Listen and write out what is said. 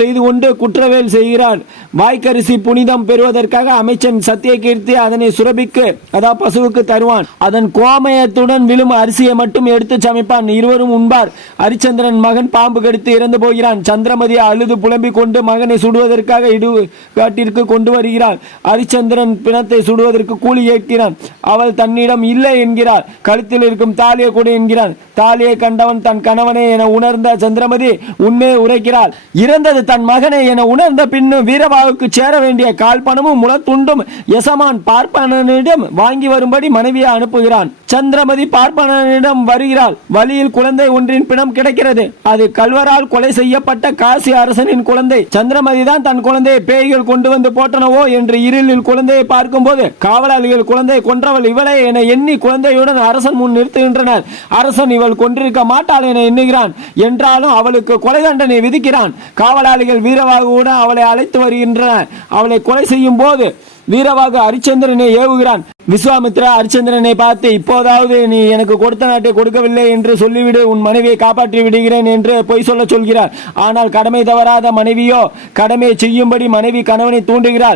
செய்து கொண்டு குற்றவேல் செய்கிறான். வாய்க்கரிசி புனிதம் பெறுவதற்காக அமைச்சன் சத்தியகீர்த்தி அதனை சுரபிக்கு அதாவது பசுவுக்கு தருவான். அதன் கோமயத்துடன் விழும் அரிசியை மட்டும் எடுத்து சமைப்பான். இருவரும் உண்பார். ஹரிச்சந்திரன் மகன் பாம்பு கடித்து இறந்து போகிறான். சந்திரமதி அழுது புலம்பிக் கொண்டு மகனை சுடுவதற்காக இடுகாட்டிற்கு கொண்டு வருகிறாள். ஹரிச்சந்திரன் பிணத்தை சுடுவதற்கு கூலி கேட்கிறான். அவள் தன்னிடம் இல்லை என்கிறார். கழுத்தில் இருக்கும் தாலியை கொடு என்கிறான். தாலியை கண்டவன் தன் கணவனை என உணர்ந்த சந்திரமதி உண்மையை உரைக்கிறாள். இறந்தது தன் மகனை என உணர்ந்த பின்னும் வீரபாகுக்கு சேர வேண்டிய கால் பணமும் முளத்துண்டும் எசமான் பார்ப்பனிடம் வாங்கி வரும்படி மனைவியை அனுப்புகிறான். சந்திரமதி பார்ப்பனிடம் வருகிறாள். வழியில் குழந்தை ஒன்றின் பிணம் கிடைக்கிறது. அது கல்வரால் கொலை செய்யப்பட்ட காசி அரசனின் குழந்தை. சந்திரமதி தான் தன் குழந்தையை பேய்கள் கொண்டு வந்து போட்டனவோ என்று இருளில் குழந்தையை பார்க்கும் போது காவலாளிகள் குழந்தையை கொன்றவள் இவளே என எண்ணி குழந்தையுடன் அரசன் முன் நிறுத்துகின்றனர். அரசன் இவள் கொன்றிருக்க மாட்டாள் என எண்ணுகிறான். என்றாலும் அவளுக்கு கொலை தண்டனை விதிக்கிறான். காவலாளிகள் வீரவாகுவுடன் அவளை அழைத்து வருகின்றனர். அவளை கொலை செய்யும் போது வீரவாகு ஹரிச்சந்திரனை ஏவுகிறான். விஸ்வாமித்ரா ஹரிச்சந்திரனை பார்த்து, இப்போதாவது நீ எனக்கு கொடுத்த நாட்டை கொடுக்கவில்லை என்று சொல்லிவிடு, உன் மனைவியை காப்பாற்றி விடுகிறேன் என்று பொய் சொல்ல சொல்கிறார். ஆனால் கடமை தவறாத மனைவியோ கடமையை செய்யும்படி மனைவி கணவனை தூண்டுகிறார்.